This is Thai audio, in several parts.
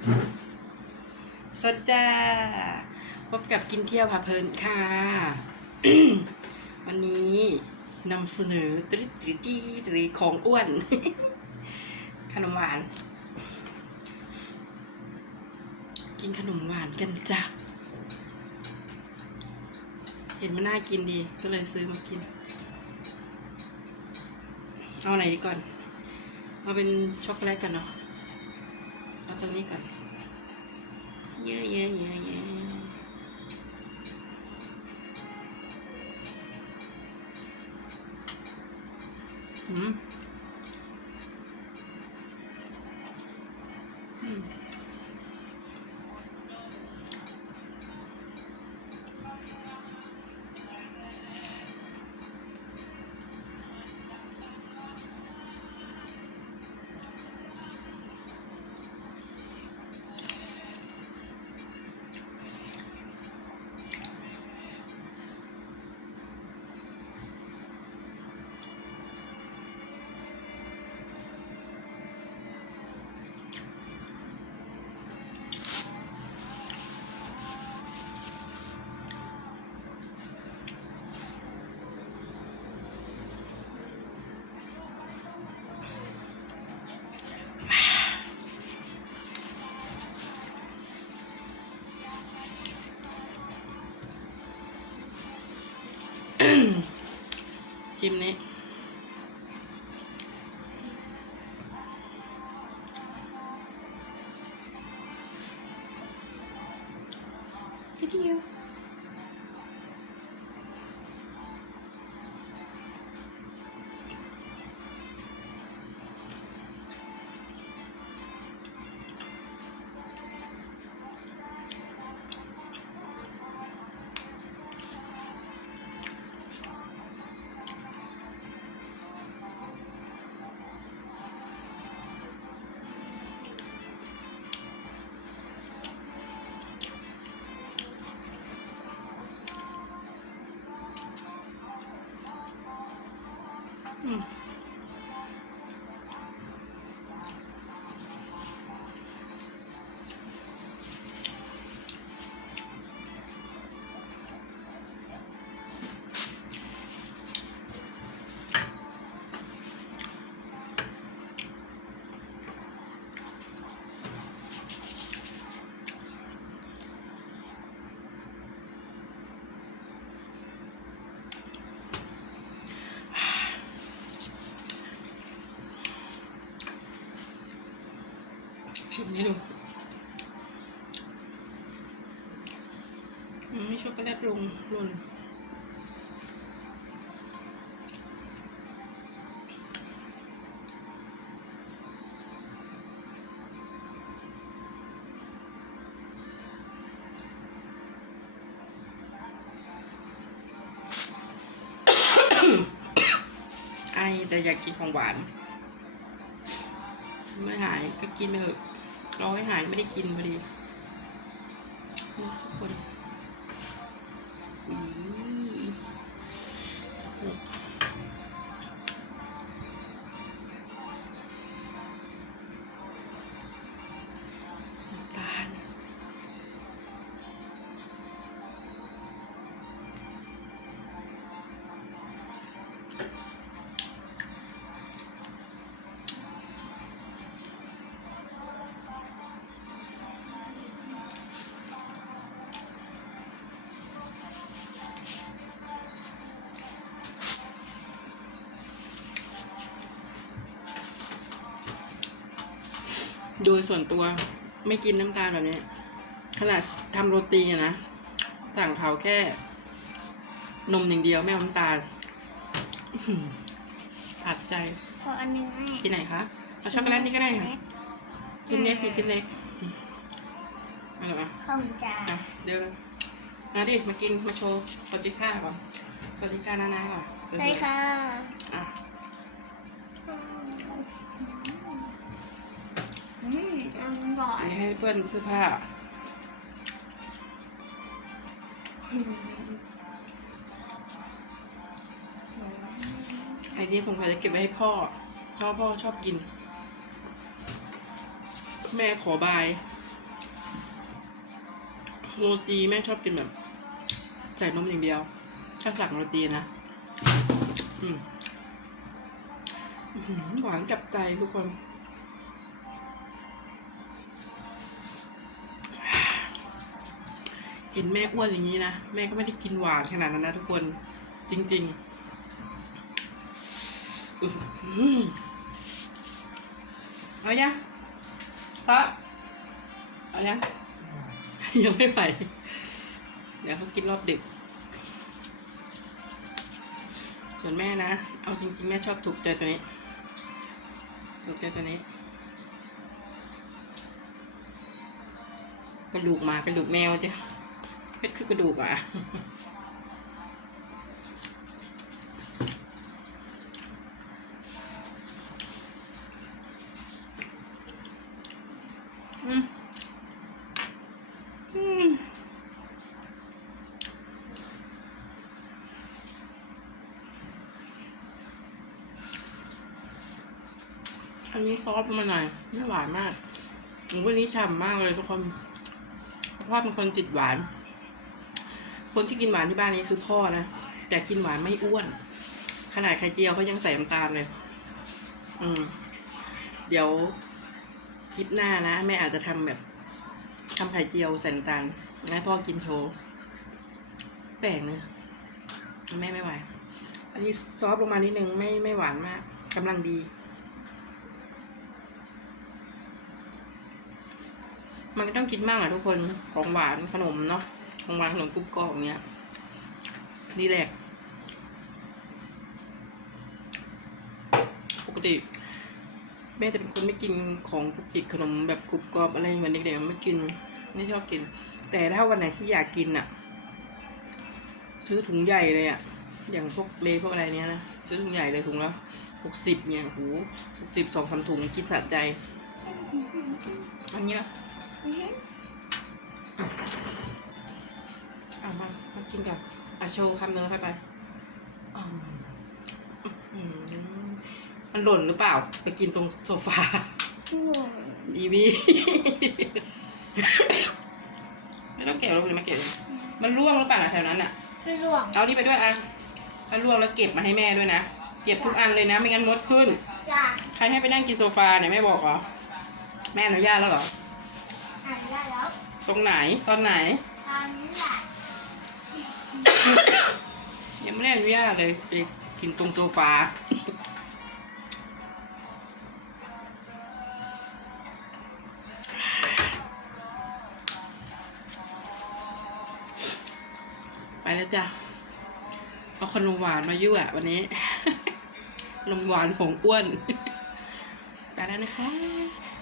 สวัสดีจ้าพบกับกินเที่ยวพาเพลินค่ะ วันนี้นำเสนอตริตริตีตริของอ้วน ขนมหวาน กินขนมหวานกันจ้ะเห็นมันน่ากินดีก็เลยซื้อมากิน เอาไหนดีก่อน เอาเป็นช็อกโกแลตกันเนาะ ตรงนี้ก่อน เยอะเยอะเยอะเยอะอืม ที ชิมนี้ดูอืมช็อกโกแลตลงหล่นไอแต่อยากกินของหวาน ไม่หายก็กินไปเถอะ รอให้หายไม่ได้กินพอดีทุกคน โดยส่วนตัวไม่กินน้ำตาลแบบนี้ ขนาดทำโรตีอะนะ สั่งเขาแค่ นมอย่างเดียวไม่เอาน้ำตาลอื้อหือผัดใจ ขออันหนึงแม่ที่ไหนคะเอาช็อกโกแลตนี่ก็ได้ค่ะชิ้นเล็กสิชิ้นเล็กเอาเหรอของจ้าอะเดี๋ยวมาดิมากินมาโชว์สวัสดีค่ะก่อนสวัสดีค่ะนานาก่อนเดี๋ยวใช่ค่ะ อะ อืมอร่อยนี้ให้เพื่อนเสื้อผ้าไอ้นี่สงสัยจะเก็บไว้ให้พ่อ พ่อพ่อชอบกิน แม่ขอบายโรตีแม่ชอบกินแบบ ใส่นมอย่างเดียวถ้าสั่งโรตีนะอืมอื้อหือหวานจับใจทุกคน เห็นแม่อ้วนอย่างนี้นะ แม่ก็ไม่ได้กินหวานขนาดนั้นนะทุกคนจริงๆอื้อหือเอายังเพราะเอายังยังไม่ไปเดี๋ยวเขากินรอบดึก ส่วนแม่นะ เอาจริงๆ แม่ชอบถูกใจตัวนี้ ถูกใจตัวนี้ กระดูกมากระดูกแมวจ้ะ เพชรคือกระดูกอะอืมอืมอันนี้ซอสมันหน่อยไม่หวานมากหมูวันนี้ฉ่ำมากเลยทุกคนเพราะว่าเป็นคนติดหวาน คนที่กินหวานที่บ้านนี้คือพ่อนะแต่กินหวานไม่อ้วน ขนาดไข่เจียวเขายังใส่น้ำตาลเลย อืม เดี๋ยวคลิปหน้านะแม่อาจจะทำแบบทำไข่เจียวใส่น้ำตาลให้พ่อกินโชว์แปลกเนอะแม่ไม่ไหวอันนี้ซอฟต์ลงมานิดนึงไม่ไม่หวานมากกำลังดี มันก็ต้องกินมากอะทุกคนของหวานขนมเนาะ ของหวานขนมกรุบกรอบอย่างเงี้ยนี่แหละปกติแม่จะเป็นคนไม่กินของกรุบกริบขนมแบบกรุบกรอบอะไรเหมือนเด็กๆไม่กินไม่ชอบกิน แต่ถ้าวันไหนที่อยากกินอะซื้อถุงใหญ่เลยอะอย่างพวกเลพวกอะไรเนี้ยนะซื้อถุงใหญ่เลยถุงละหกสิบเนี่ยโอ้โหหกสิบสองสามถุงกินสะใจ อันนี้ละ เอามามากินกันอะโชว์คำหนึ่งแล้วค่อยไปอืมอื้อหือมันหล่นหรือเปล่า ไปกินตรงโซฟาห่วงดีวีไม่ต้องเก็บแล้วคุณมาเก็บเลยมันร่วงหรือเปล่าแถวนั้นอะไม่ร่วงเอานี่ไปด้วยอะถ้าร่วงแล้วเก็บมาให้แม่ด้วยนะเก็บทุกอันเลยนะ ไม่งั้นมดขึ้นจ้ะใครให้ไปนั่งกินโซฟาเนี่ยแม่บอกเหรอแม่อนุญาตแล้วเหรออ่านได้แล้ว ตรงไหนตอนไหนตอนนี้แหละ ยังไม่ได้อนุญาตเลยไปกินตรงโซฟาไปแล้วจ้ะเอาขนมหวานมายั่ววันนี้ขนมหวานของอ้วนไปแล้วนะคะ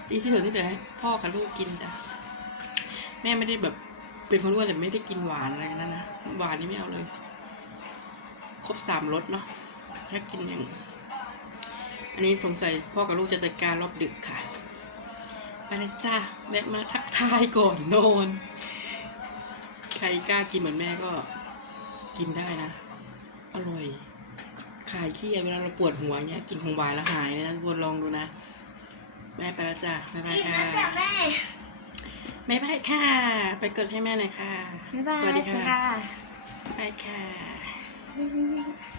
ดีที่สุดที่จะให้พ่อกับลูกกินจ้ะแม่ไม่ได้แบบ เป็นคนอ้วนแต่ไม่ได้กินหวานอะไรนั่นนะหวานนี่ไม่เอาเลย ครบสามรสเนาะถ้ากินอย่าง อันนี้สงสัยพ่อกับลูกจะจัดการรอบดึกค่ะไปเลยจ้าแวะมาทักทายก่อนนอน ใครกล้ากินเหมือนแม่ก็กินได้นะ อร่อยขายที่เวลาเราปวดหัวเนี้ยกินของหวานแล้วหายนะทุกคนลองดูนะ แม่ไปแล้วจ้าบ๊ายบายค่ะแล้วจ้ะแม่ บ๊ายบายค่ะ ไปกดให้แม่หน่อยค่ะ บ๊ายบายสวัสดีค่ะค่ะบ๊ายบายค่ะอะ